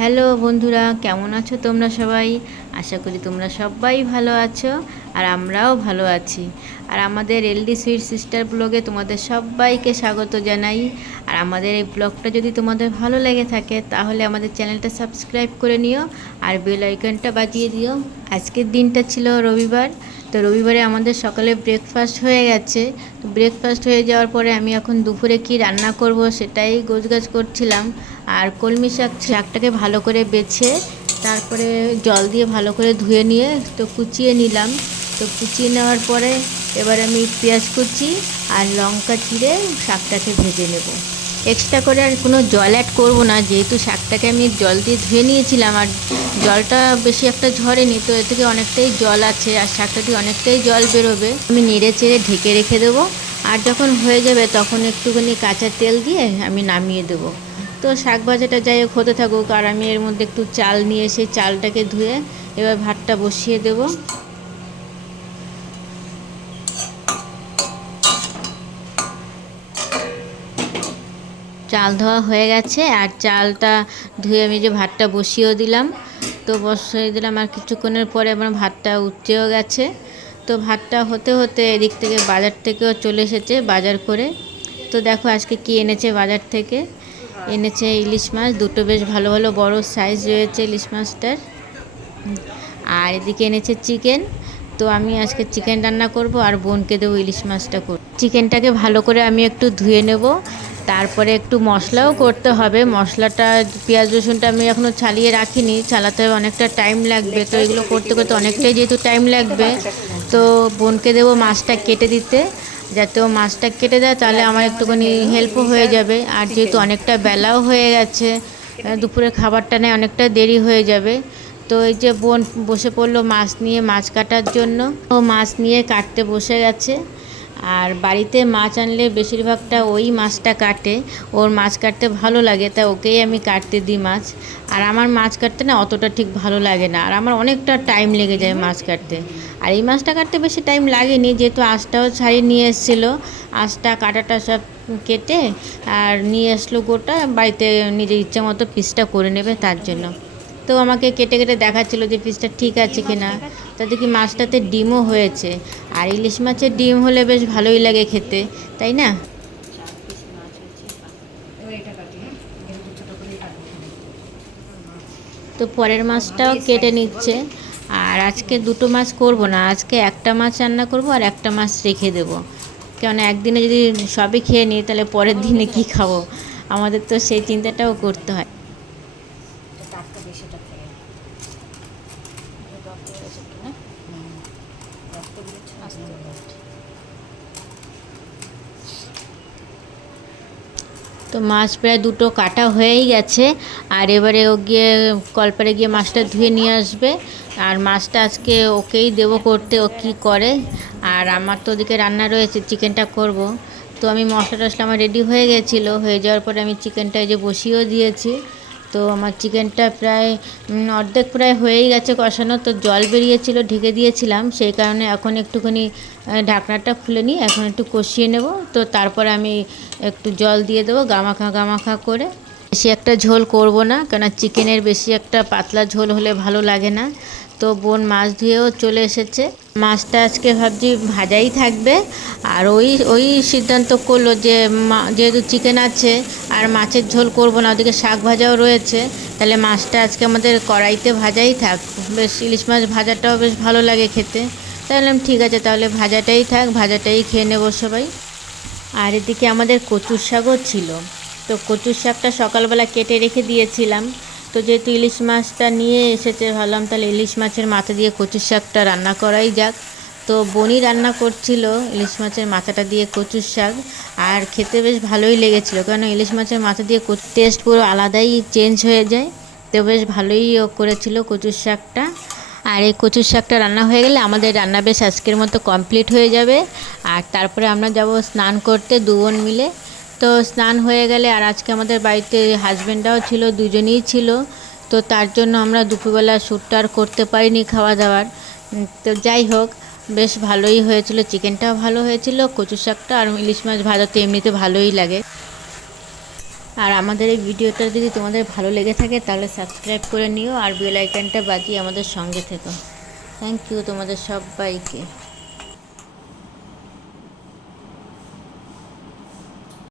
Hello বন্ধুরা, কেমন আছো তোমরা সবাই? আশা করি তোমরা সবাই ভালো আছো আর আমরাও ভালো আছি। আর আমাদের এলডি সুইট সিস্টার ব্লগে তোমাদের সবাইকে স্বাগত জানাই। আর আমাদের এই ব্লগটা যদি তোমাদের ভালো লেগে থাকে তাহলে আমাদের চ্যানেলটা সাবস্ক্রাইব করে নিও আর বেল আইকনটা বাজিয়ে দিও। আজকের দিনটা ছিল রবিবার, তো রবিবারে আমাদের সকালে ব্রেকফাস্ট হয়ে গেছে। তো ব্রেকফাস্ট হয়ে যাওয়ার পরে আমি এখন দুপুরে কি রান্না করব সেটাই গোছগাছ করছিলাম। আর কলমি শাকটাকে ভালো করে বেছে তারপরে জল দিয়ে ভালো করে ধুয়ে নিয়ে তো কুচিয়ে নিলাম। তো কুচিয়ে নেওয়ার পরে এবার আমি পেঁয়াজ কুচি আর লঙ্কা চিড়ে শাকটাকে ভেজে নেব। এক্সট্রা করে আর কোনো জল অ্যাড করব না, যেহেতু শাকটাকে আমি জল দিয়ে ধুয়ে নিয়েছিলাম আর জলটা বেশি একটা ঝরেনি, তো এ থেকে অনেকটাই জল আছে আর শাকটাটি অনেকটাই জল বেরোবে। আমি নেড়ে চেড়ে ঢেকে রেখে দেবো, আর যখন হয়ে যাবে তখন একটুখানি কাঁচা তেল দিয়ে আমি নামিয়ে দেবো। তো শাক ভাজাটা যাই হোক হতে থাকুক, আর আমি এর মধ্যে একটু চাল নিয়ে এসে চালটাকে ধুয়ে এবার ভাতটা বসিয়ে দেব। চাল ধোয়া হয়ে গেছে আর চালটা ধুয়ে আমি যে ভাতটা বসিয়েও দিলাম। তো বসিয়ে দিলাম আর কিছুক্ষণের পরে আমার ভাতটা উঠতেও গেছে। তো ভাতটা হতে হতে এদিক থেকে বাজার থেকেও চলে এসেছে বাজার করে। তো দেখো আজকে কি এনেছে বাজার থেকে। এনেছে ইলিশ মাছ দুটো, বেশ ভালো ভালো বড় সাইজ রয়েছে ইলিশ মাছটার। আর এদিকে এনেছে চিকেন। তো আমি আজকে চিকেন রান্না করব আর বোনকে দেবো ইলিশ মাছটা করব। চিকেনটাকে ভালো করে আমি একটু ধুয়ে নেব, তারপরে একটু মশলাও করতে হবে। মশলাটা পেঁয়াজ রসুনটা আমি এখনও ছালিয়ে রাখিনি, ছালাতে অনেকটা টাইম লাগবে। তো এগুলো করতে করতে অনেকটাই যেহেতু টাইম লাগবে, তো বোনকে দেবো মাছটা কেটে দিতে, যাতে ও মাছটা কেটে দেয় তাহলে আমার একটুখানি হেল্পও হয়ে যাবে। আর যেহেতু অনেকটা বেলাও হয়ে গেছে, দুপুরের খাবারটা নেয় অনেকটা দেরি হয়ে যাবে। তো এই যে বোন বসে পড়লো মাছ নিয়ে, মাছ কাটার জন্য। ও মাছ নিয়ে কাটতে বসে গেছে। আর বাড়িতে মাছ আনলে বেশিরভাগটা ওই মাছটা কাটে, ওর মাছ কাটতে ভালো লাগে, তাই ওকেই আমি কাটতে দিই মাছ। আর আমার মাছ কাটতে না অতটা ঠিক ভালো লাগে না, আর আমার অনেকটা টাইম লেগে যায় মাছ কাটতে। আর এই মাছটা কাটতে বেশি টাইম লাগেনি, যেহেতু আঁশটাও ছাড়িয়ে নিয়ে এসেছিলো। আঁশটা কাটাটা সব কেটে আর নিয়ে আসলো গোটা, বাড়িতে নিজের ইচ্ছা মতো পিসটা করে নেবে তার জন্য। তো আমাকে কেটে কেটে দেখাচ্ছিল যে পিসটা ঠিক আছে কিনা। তা দেখি মাছটাতে ডিমও হয়েছে, আর ইলিশ মাছের ডিম হলে বেশ ভালোই লাগে খেতে, তাই না? তো পরের মাছটাও কেটে নিচ্ছে। আর আজকে দুটো মাছ করব না, আজকে একটা মাছ রান্না করব আর একটা মাছ রেখে দেবো। কেননা একদিনে যদি সবই খেয়ে নিই তাহলে পরের দিনে কি খাবো, আমাদের তো সেই চিন্তাটাও করতে হয়। তো মাছ প্রায় দুটো কাটা হয়েই গেছে, আর এবারে ও গিয়ে কলপারে গিয়ে মাছটা ধুয়ে নিয়ে আসবে। আর মাছটা আজকে ওকেই দেবো করতে, ও কী করে। আর আমার তো ওদিকে রান্না রয়েছে, চিকেনটা করব। তো আমি মশলা টশলা আমার রেডি হয়ে গেছিলো, হয়ে যাওয়ার পরে আমি চিকেনটা এই যে বসিয়েও দিয়েছি। তো আমার চিকেনটা প্রায় অর্ধেক প্রায় হয়েই গেছে কষানো। তো জল বেরিয়েছিল, ঢেকে দিয়েছিলাম, সেই কারণে এখন একটুখানি ঢাকনাটা খুলে নিয়ে এখন একটু কষিয়ে নেব। তো তারপরে আমি একটু জল দিয়ে দেবো গামাখা গামাখা করে। বেশি একটা ঝোল করব না, কেন চিকেনের বেশি একটা পাতলা ঝোল হলে ভালো লাগে না। তো বোন মাছ ধুয়েও চলে এসেছে। মাছটা আজকে ভাবছি ভাজাই থাকবে। আর ওই ওই সিদ্ধান্ত করলো যে যেহেতু চিকেন আছে আর মাছের ঝোল করব না, ওদিকে শাক ভাজাও রয়েছে, তাহলে মাছটা আজকে আমাদের কড়াইতে ভাজাই থাক। বেশ ইলিশ মাছ ভাজাটাও বেশ ভালো লাগে খেতে। তাহলে ঠিক আছে, তাহলে ভাজাটাই থাক, ভাজাটাই খেয়ে নেবো সবাই। আর এদিকে আমাদের কচুর শাকও ছিল। তো কচুর শাকটা সকালবেলা কেটে রেখে দিয়েছিলাম। তো যেহেতু ইলিশ মাছটা নিয়ে এসেছে, ভাবলাম তাহলে ইলিশ মাছের মাথা দিয়ে কচুর শাকটা রান্না করাই যাক। তো বনি রান্না করছিল ইলিশ মাছের মাথাটা দিয়ে কচুর শাক, আর খেতে বেশ ভালোই লেগেছিলো, কারণ ইলিশ মাছের মাথা দিয়ে কচুর টেস্ট পুরো আলাদাই চেঞ্জ হয়ে যায়। তো বেশ ভালোই করেছিল কচুর শাকটা। আর এই কচুর শাকটা রান্না হয়ে গেলে আমাদের রান্না বেশ আজকের মতো কমপ্লিট হয়ে যাবে। আর তারপরে আমরা যাব স্নান করতে দু বোন মিলে। তো স্নান হয়ে গেলে, আর আজকে আমাদের বাড়িতে হাজব্যান্ডরাও ছিল, দুজনেই ছিল। তো তার জন্য আমরা দুপুরবেলা শ্যুটটা আর করতে পারিনি খাওয়া দাওয়ার। তো যাই হোক, বেশ ভালোই হয়েছিল, চিকেনটাও ভালো হয়েছিল, কচু শাকটা আর ইলিশ মাছ ভাজা তো এমনিতে ভালোই লাগে। আর আমাদের এই ভিডিওটা যদি তোমাদের ভালো লেগে থাকে তাহলে সাবস্ক্রাইব করে নিও আর বেল আইকনটা বাজিয়ে আমাদের সঙ্গে থেকো। থ্যাংক ইউ তোমাদের সবাইকে।